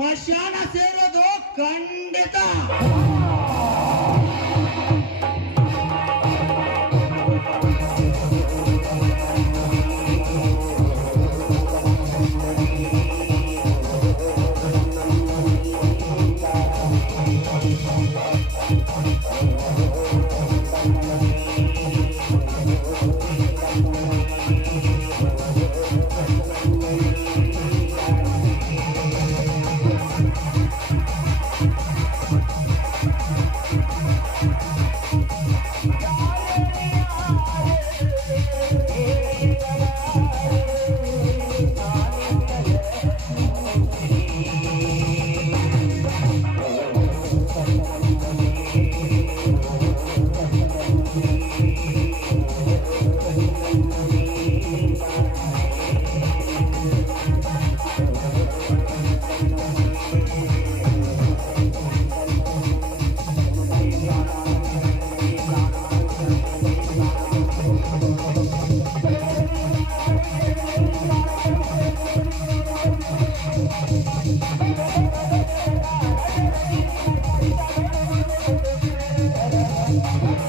ಸ್ಮಶಾನ ಸೇರೋದು ಖಂಡಿತ.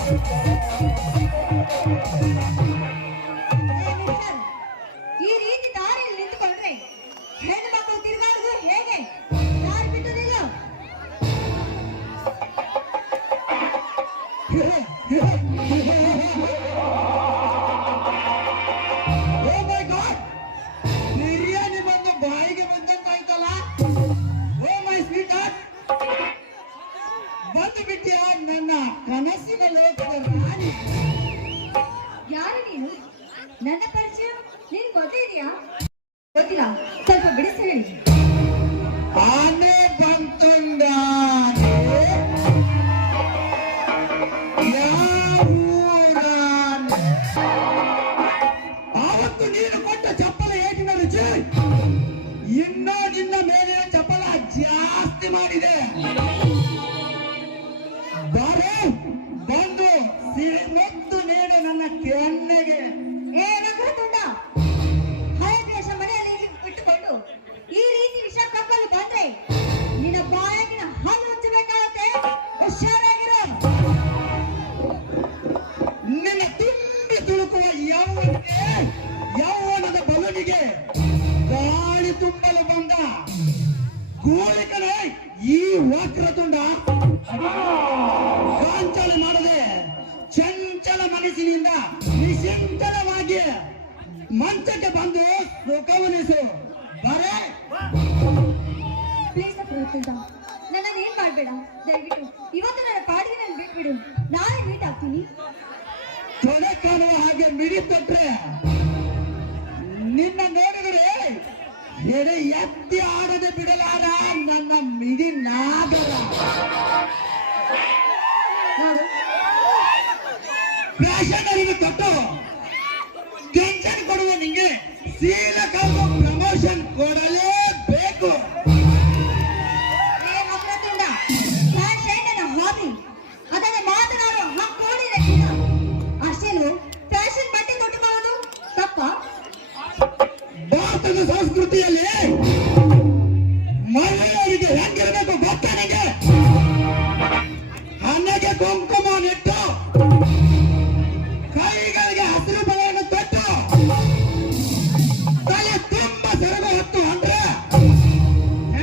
ಈ ರೀತಿ ದಾರಿಯಲ್ಲಿ ನಿಂತುಕೊಂಡ್ರೆ ಹೆಣ್ಣು ಮಕ್ಕಳು ತಿರುಗಾಡುವುದು ಹೇಗೆ? ದಾರಿ ಬಿಟ್ಟು ನಿಲ್ಲು. ಓ ಮೈ ಗಾಡ್, ಬಿರಿಯಾನಿ ಬಂದು ಬಾಯಿಗೆ ಬಂದಂತಾಯ್ತಲ್ಲ. ಓ ಮೈ ಸ್ವೀಟ್ ಹಾರ್ಟ್, ಬಂದು ಬಿಟ್ಟಿಯ ನನ್ನ ಕನಸಿನ ಲೋಕದ ರಾಣಿ. ಯಾರು ನೀನು? ನನ್ನ ಪರಿಚಯ ನೀನು ಗೊತ್ತಿದೆಯಾ? ಗೊತ್ತಿಲ್ಲ, ಸ್ವಲ್ಪ ಬಿಡಿಸಿ ಹೇಳಿ. ಆನೆ ಬಂತುಂಡ ಆವತ್ತು ನೀನು ಕೊಟ್ಟ ಚಪ್ಪಲ ಏಟಿನ ರುಚಿ ಇನ್ನೂ ನಿನ್ನ ಮೇಲಿನ ಚಪ್ಪಲ ಜಾಸ್ತಿ ಮಾಡಿದೆ. ಬಾರೆ ಬಂದು ಸಿರಿಮತ್ತು ನೀಡು ನನ್ನ ಕೆನ್ನೆಗೆ. ಏ ವಕ್ರತುಂಡ, ಹಳೆ ದೇಶ ಮನೆಯಲ್ಲಿ ಇಟ್ಟುಕೊಂಡು ಈ ರೀತಿ ವಿಷ ಕಪ್ಪಲು ಬಂದ್ರೆ ನಿನ್ನ ಬಾಯಾಗಿನ ಹಲ್ಲು ಮುಚ್ಚಬೇಕಾಗತ್ತೆ. ಹುಷಾರಾಗಿರು. ನಿನ್ನ ತುಂಬಿ ತುಳುಕುವ ಯೌವನದ ಬಲುನಿಗೆ ಗಾಳಿ ತುಂಬಲು ಬಂದ ಗೋಳಿಕನೇ ಈ ವಕ್ರತುಂಡ. ಕಾಂಚಲ ಮಾಡದೆ ಚಂಚಲ ಮನಸ್ಸಿನಿಂದ ನಿಶಿಂಚಲವಾಗಿ ಮಂಚಕ್ಕೆ ಬಂದು ಸುಖವನಿಸು. ಬರೇ ಪ್ಲೀಸ್ ವಕ್ರತುಂಡ, ನನ್ನನ್ನು ಏನ್ ಮಾಡ್ಬೇಡ. ದಯವಿಟ್ಟು ಇವತ್ತು ನನ್ನ ಪಾಡಿಗೆ ನಾನು ಬಿಟ್ಬಿಡು. ನಾಳೆ ಮೀಟ್ ಆಗ್ತೀನಿ. ತೊಡೆ ಕಾಣುವ ಹಾಗೆ ಮಿಡಿತಟ್ರೆ ನಿನ್ನ ನೋಡಿದರೆ ಎಡೆ ಎತ್ತಿ ಆಡದೆ ಬಿಡಲಾರ ನನ್ನ ಮಿಡಿ ನಾಗರ. ನೋಡು, ಫ್ಯಾಷನ್ ಅರಿವು ಕೊಟ್ಟು ಟೆನ್ಷನ್ ಕೊಡುವ ನಿಂಗೆ ಸೀಲಕ್ಕಾಗುವ ಪ್ರಮೋಷನ್ ಕೊಡಲೇಬೇಕು. ಏ ವಕ್ರತುಂಡ, ಫ್ಯಾಷನ್ ನನ್ನ ಹಾಬಿ. ಅದನ್ನು ಮಾತನಾಡುವ ಹಕ್ಕು ನಿನಗಿಲ್ಲ. ಅಷ್ಟೇನು ಫ್ಯಾಷನ್ ಬಟ್ಟೆ ತೊಟ್ಟುಕೊಳ್ಳೋದು ತಪ್ಪ? ಭಾರತದ ಸಂಸ್ಕೃತಿಯಲ್ಲಿ ಮಹಿಳೆಯರಿಗೆ ಹೆಂಗಿರಬೇಕು ಗೊತ್ತಾ ನಿಂಗೆ? ಹಣೆಗೆ ಕುಂಕುಮ ನೆಟ್ಟು ಕೈಗಳಿಗೆ ಹಸಿರು ಬಳೆಯನ್ನು ತೊಟ್ಟು ತಲೆ ತುಂಬ ಸೆರಗು ಹೊತ್ತು ಅಂದ್ರೆ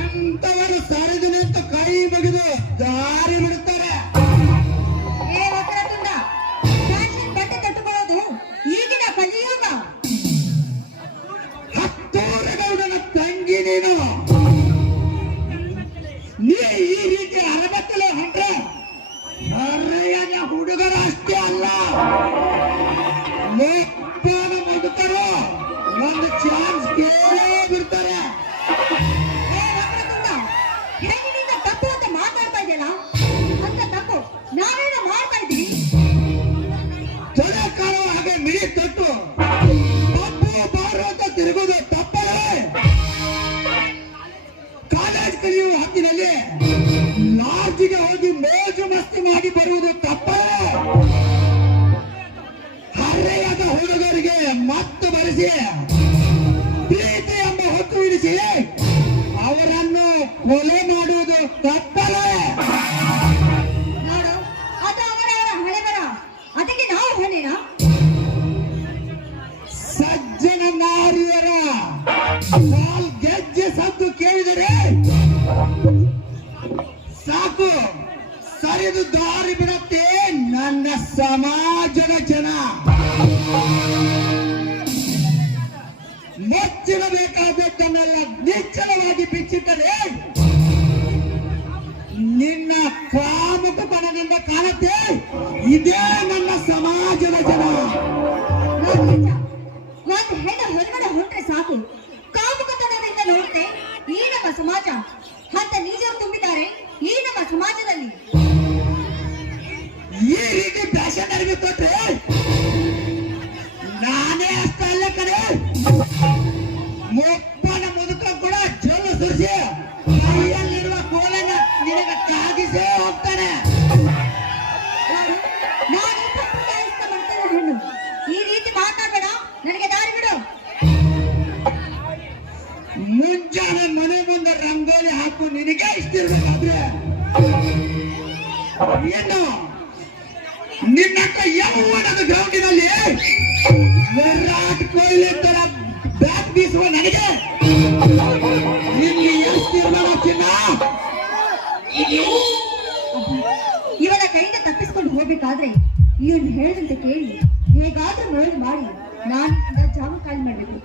ಎಂತವರು ಸರಿದು ನಿಂತು ಕೈ ಮುಗಿದು ದಾರಿ ಬಿಡುತ್ತಾರೆ. ಏ ವಕ್ರತುಂಡ, ಫ್ಯಾಷನ್ ಬಟ್ಟೆ ತೊಟ್ಟುಕೊಳ್ಳೋದು ಈಗಿನ ಕಲಿಯುಗ. ಹತ್ತೂರಗೌಡನ ತಂಗಿ ನೀನು. ನೀ ಈ ರೀತಿ ಅರಬತ್ತಲೆ ಹೊಂಟ್ರೆ ಹರೆಯನ ಹುಡುಗರ ಅಷ್ಟೇ ಅಲ್ಲ, ಮುಪ್ಪಾದ ಮುದುಕರು ಒಂದು ಚಾನ್ಸ್ ಕೇಳೇ ಬಿಡ್ತಾರೆ. ಏ ವಕ್ರತುಂಡ, ಹೆಣ್ಣಿನಿಂದ ತಪ್ಪು ಅಂತ ಮಾತಾಡ್ತಾ ಇದೆಯಲ್ಲ, ಅಂತ ತಪ್ಪು ನಾವೇನೋ ಮಾಡ್ತಾ ಇದ್ದೀವಿ. ತೊಡೆ ಕಾಣುವ ಹಾಗೆ ಮಿಡಿ ತೊಟ್ಟು ತಪ್ಪು ಬಾರು ಅಂತ ತಿರುಗೋದು ತಪ್ಪಲೇ. ಕಾಲೇಜ್ ಕಲಿಯುವ ಹಕ್ಕಿನಲ್ಲಿ ಲಾಡ್ಜಿಗೆ ಹೋಗಿ ಮೋಜು ಮಸ್ತಿ ಮಾಡಿ ಬರುವುದು ತಪ್ಪಲೇ. ಹರೆಯದ ಹುಡುಗರಿಗೆ ಮತ್ತು ಬರೆಸಿ ಪ್ರೀತಿ ಎಂಬ ಹೊತ್ತು ಇರಿಸಿ ಅವರನ್ನು ಕೊಲೆ ಮಾಡುವುದು ತಪ್ಪಲೇ. ನೋಡು, ಅದು ಅವರವರ ಹಣೆಬರ. ಅದಕ್ಕೆ ನಾವು ಹೊಣೆನಾ? ಸಜ್ಜನ ನಾರಿಯರ ಕಾಲ್ ಗೆಜ್ಜೆ ಸದ್ದು ಕೇಳಿದರೆ ಸಾಕು, ಸರಿದು ದಾರಿ ಬಿಡುತ್ತೆ ನನ್ನ ಸಮಾಜದ ಜನ. ಮುಚ್ಚಿಡಬೇಕಾದದ್ದನ್ನೆಲ್ಲ ನಿಚ್ಚಳವಾಗಿ ಬಿಚ್ಚಿಟ್ಟರೆ ನಿನ್ನ ಕಾಮುಕತನದಿಂದ ಕಾಣುತ್ತೆ ಇದೇ ನನ್ನ ಸಮಾಜದ ಜನ. ನೋಡು ನಿಜ, ಒಂದು ಹೆಣ್ಣು ಹೊರಗಡೆ ಹೊರಟ್ರೆ ಸಾಕು, ಕಾಮುಕತನದಿಂದ ನೋಡುತ್ತೆ ಈ ನಮ್ಮ ಸಮಾಜ. ಅಂತ ನೀಜರು ತುಂಬಿದ್ದಾರೆ ಈ ನಮ್ಮ ಸಮಾಜದಲ್ಲಿ. ಈ ರೀತಿ ಫ್ಯಾಷನ್ ಅರಿವಿ ಕೊಟ್ರೆ ನಾನೇ ಅಷ್ಟಲ್ಲ ಕಡೆ ಮುಪ್ಪನ ಮುದುಕ ಕೂಡ ಜೊಲ್ಲು ಸುರಿಸಿ ಕೈಯಲ್ಲಿರುವ ಕೋಲನ್ನ ನಿನಗೆ ತಾಗಿಸೇ ಹೋಗ್ತಾನೆ. ನೋಡು, ನಾನು ಈ ಸಂಪ್ರದಾಯ ಇಷ್ಟಪಡ್ತಿರೋ ಹೆಣ್ಣು. ಈ ರೀತಿ ಮಾತಾಡಬೇಡ, ನನಗೆ ದಾರಿ ಬಿಡು. ಮುಂಜಾನೆ ಮನೆ ಮುಂದೆ ರಂಗೋಲಿ ಹಾಕು ನಿನಗೆ ಇಷ್ಟಿರ್ಬೇಕಾದ್ರೆ ಇನ್ನು ನಿನ್ನಂತ ಯೌವನದ ಗ್ರೌಂಡಿನಲ್ಲಿ ವಿರಾಟ್ ಕೊಹ್ಲಿ ತರ ಬ್ಯಾಟ್ ಬೀಸುವ ನನಗೆ ಇಲ್ಲಿ ಎಷ್ಟಿರ್ಬಾರ ಚಿನ್ನ. ಇವನ ಕೈಯಿಂದ ತಪ್ಪಿಸ್ಕೊಂಡು ಹೋಗ್ಬೇಕಾದ್ರೆ ಇವನು ಹೇಳಿದಂತೆ ಕೇಳಿ ಹೇಗಾದ್ರೂ ಮರಳು ಮಾಡಿ ನಾನು ಜಾಮೂನ್ ಖಾಲಿ ಮಾಡ್ಬೇಕು.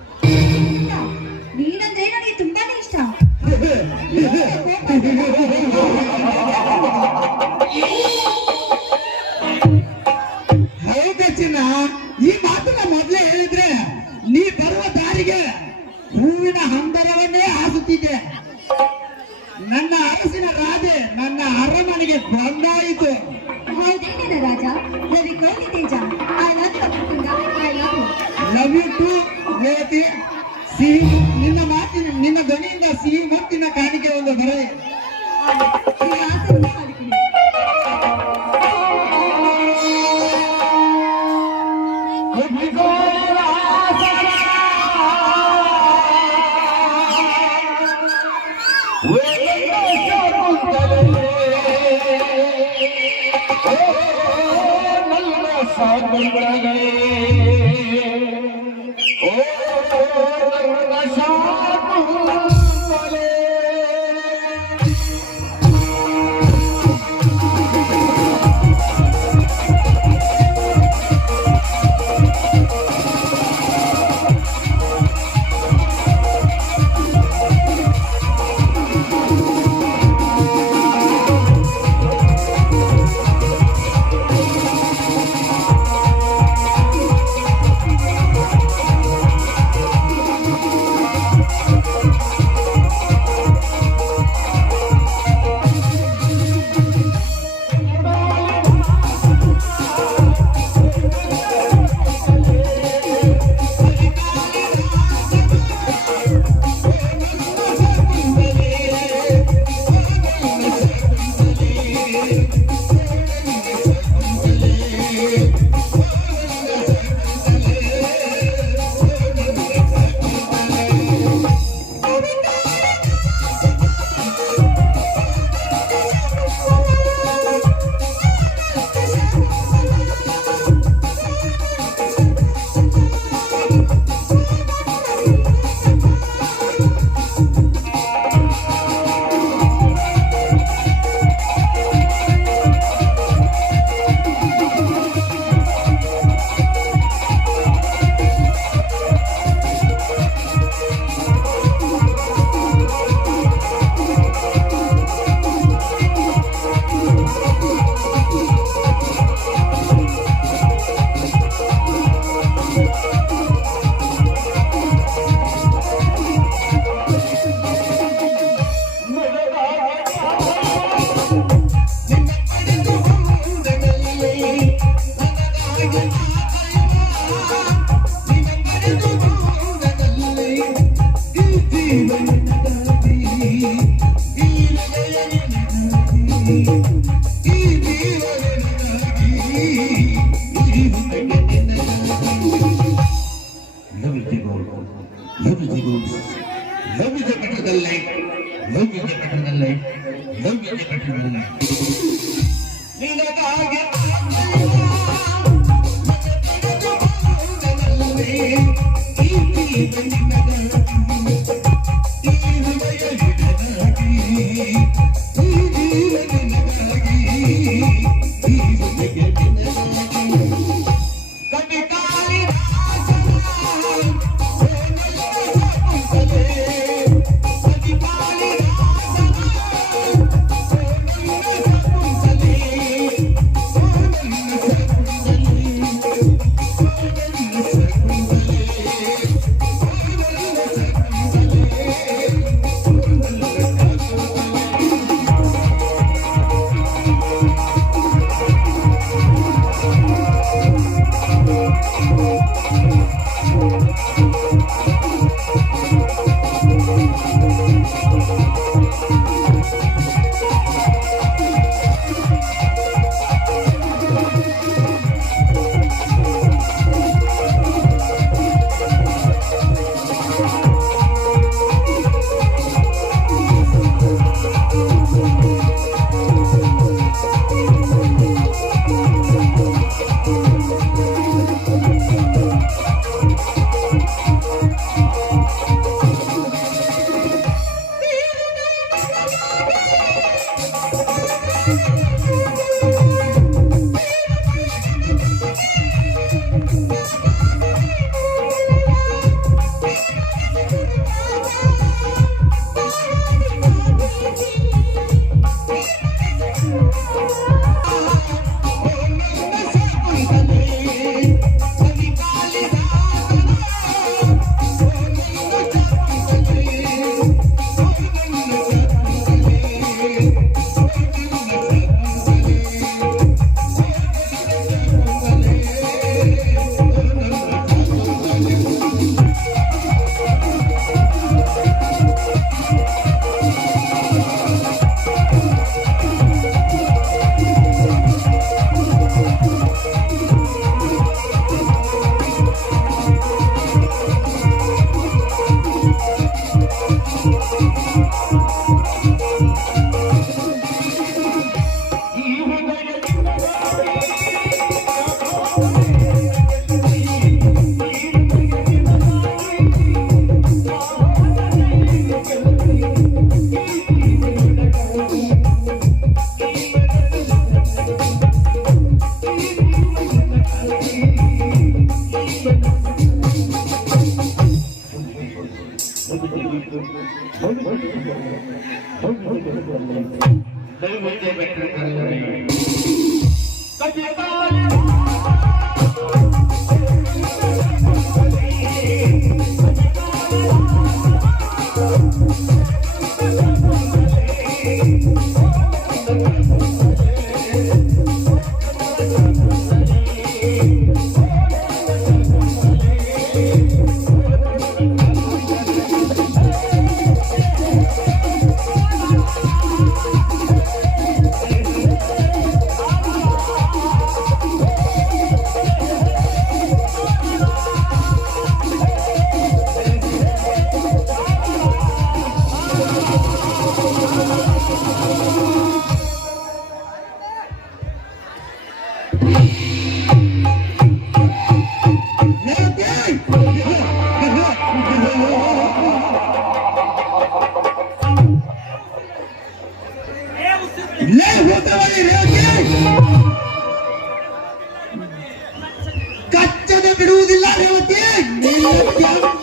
ನೀನಂದ್ರೆ ನನಗೆ ತುಂಬಾನೇ ಇಷ್ಟ. ಹೌದಾ ಚಿನ್ನ, ಈ ಮಾತನ್ನ ಮೊದಲೇ ಹೇಳಿದ್ರೆ ನೀ ಬರುವ ದಾರಿಗೆ ಹೂವಿನ ಹಂದರವನ್ನೇ ಹಾಸುತ್ತಿದ್ದೆ. ನನ್ನ ಅರಸಿನ ರಾಜೆ ನನ್ನ ಅರಮನೆಗೆ ಬಂದಾಯಿತು. ಹೌದೇನೇನ Raja Ravi Koti Teja. I love you Mukunda, I love you. Love you too Revathi. ಸಿಹಿ ನಿನ್ನ ಮಾತಿನ ನಿನ್ನ ಧ್ವನಿಯಿಂದ ಸಿಹಿ ಮುತ್ತಿನ ಕಾಣಿಕೆ ಒಂದು ಬರಲಿ. Love is a better than life. Love is a better than life. Love is a better than life. ಕಚ್ಚದೆ ಬಿಡುವುದಿಲ್ಲ ರೇವತಿ.